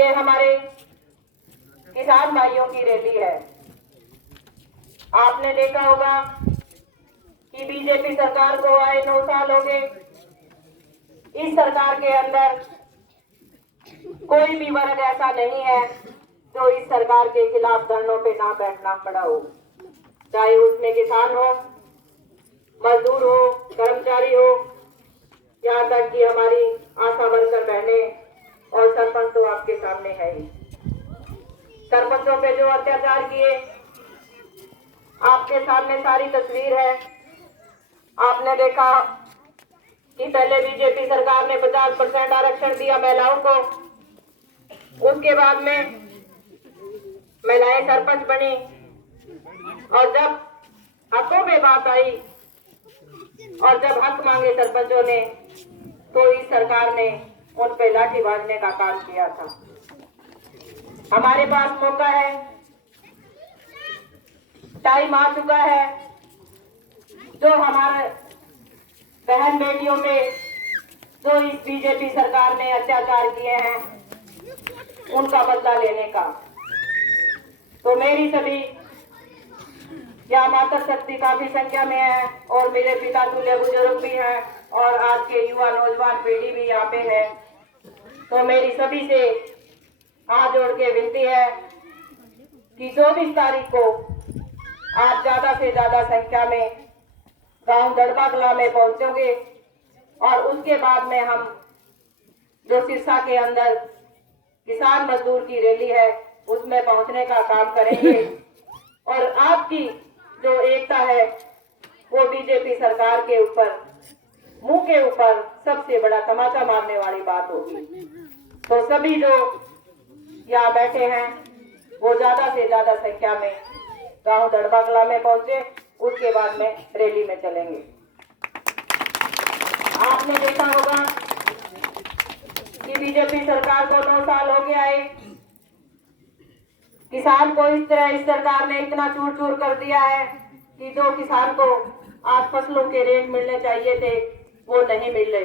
ये हमारे किसान भाइयों की रैली है। आपने देखा होगा कि बीजेपी सरकार को आए 9 साल हो गए। इस सरकार के अंदर कोई भी वर्ग ऐसा नहीं है जो इस सरकार के खिलाफ धरनों पे ना बैठना पड़ा हो, चाहे उसमें किसान हो, मजदूर हो, कर्मचारी हो, यहाँ तक कि हमारी आशा वर्कर बहनें और सरपंच तो आपके सामने है ही। सरपंचों पे जो अत्याचार किए आपके सामने सारी तस्वीर है। आपने देखा कि पहले बीजेपी सरकार ने 50% आरक्षण दिया महिलाओं को, उसके बाद में महिलाएं सरपंच बनी और जब हकों पे बात आई और जब हक मांगे सरपंचों ने तो इस सरकार ने उन पे लाठी बांधने का काम किया था। हमारे पास मौका है, टाइम आ चुका है, जो हमारे बहन बेटियों पे जो इस बीजेपी सरकार ने अत्याचार किए हैं उनका बदला लेने का। तो मेरी सभी यहाँ माता शक्ति काफी संख्या में है और मेरे पिता तुल्य बुजुर्ग भी हैं और आज के युवा नौजवान पीढ़ी भी यहाँ पे है। तो मेरी सभी से हाथ जोड़ के विनती है कि 24 तारीख को आप ज्यादा से ज्यादा संख्या में गांव दड़बाकला में पहुंचोगे और उसके बाद में हम जो सिरसा के अंदर किसान मजदूर की रैली है उसमें पहुंचने का काम करेंगे। और आपकी जो एकता है वो बीजेपी सरकार के ऊपर मुंह के ऊपर सबसे बड़ा तमाचा मारने वाली बात होगी। तो सभी जो यहाँ बैठे हैं वो ज्यादा से ज्यादा संख्या में गांव दड़बाकला में पहुंचे, उसके बाद में रैली में चलेंगे। आपने देखा होगा कि बीजेपी सरकार को 9 साल हो गया है। किसान को इस तरह इस सरकार ने इतना चूर चूर कर दिया है कि जो किसान को आज फसलों के रेट मिलने चाहिए थे वो नहीं मिल रहे।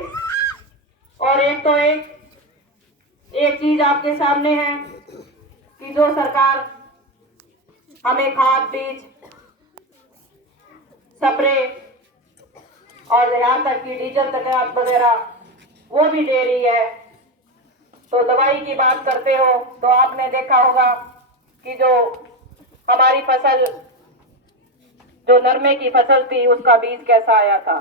और एक तो एक चीज आपके सामने है कि जो सरकार हमें खाद बीज स्प्रे और यहाँ तक कि डीजल तक वगैरह वो भी दे रही है। तो दवाई की बात करते हो तो आपने देखा होगा कि जो हमारी फसल जो नरमे की फसल थी उसका बीज कैसा आया था।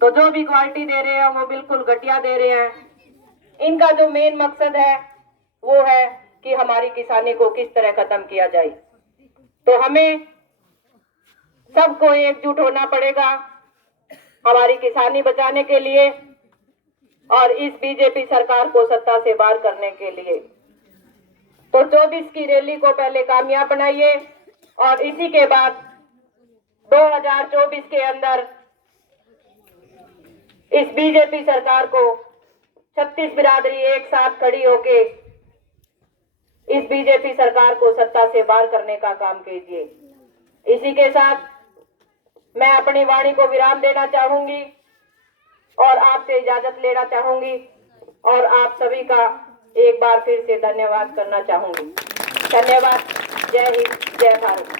तो जो भी क्वालिटी दे रहे हैं वो बिल्कुल घटिया दे रहे हैं। इनका जो मेन मकसद है वो है कि हमारी किसानी को किस तरह खत्म किया जाए। तो हमें सबको एकजुट होना पड़ेगा हमारी किसानी बचाने के लिए और इस बीजेपी सरकार को सत्ता से बाहर करने के लिए। तो 24 की रैली को पहले कामयाब बनाइए और इसी के बाद 2024 के अंदर इस बीजेपी सरकार को 36 बिरादरी एक साथ खड़ी होके इस बीजेपी सरकार को सत्ता से बाहर करने का काम कीजिए। इसी के साथ मैं अपनी वाणी को विराम देना चाहूंगी और आपसे इजाजत लेना चाहूंगी और आप सभी का एक बार फिर से धन्यवाद करना चाहूंगी। धन्यवाद। जय हिंद, जय भारत।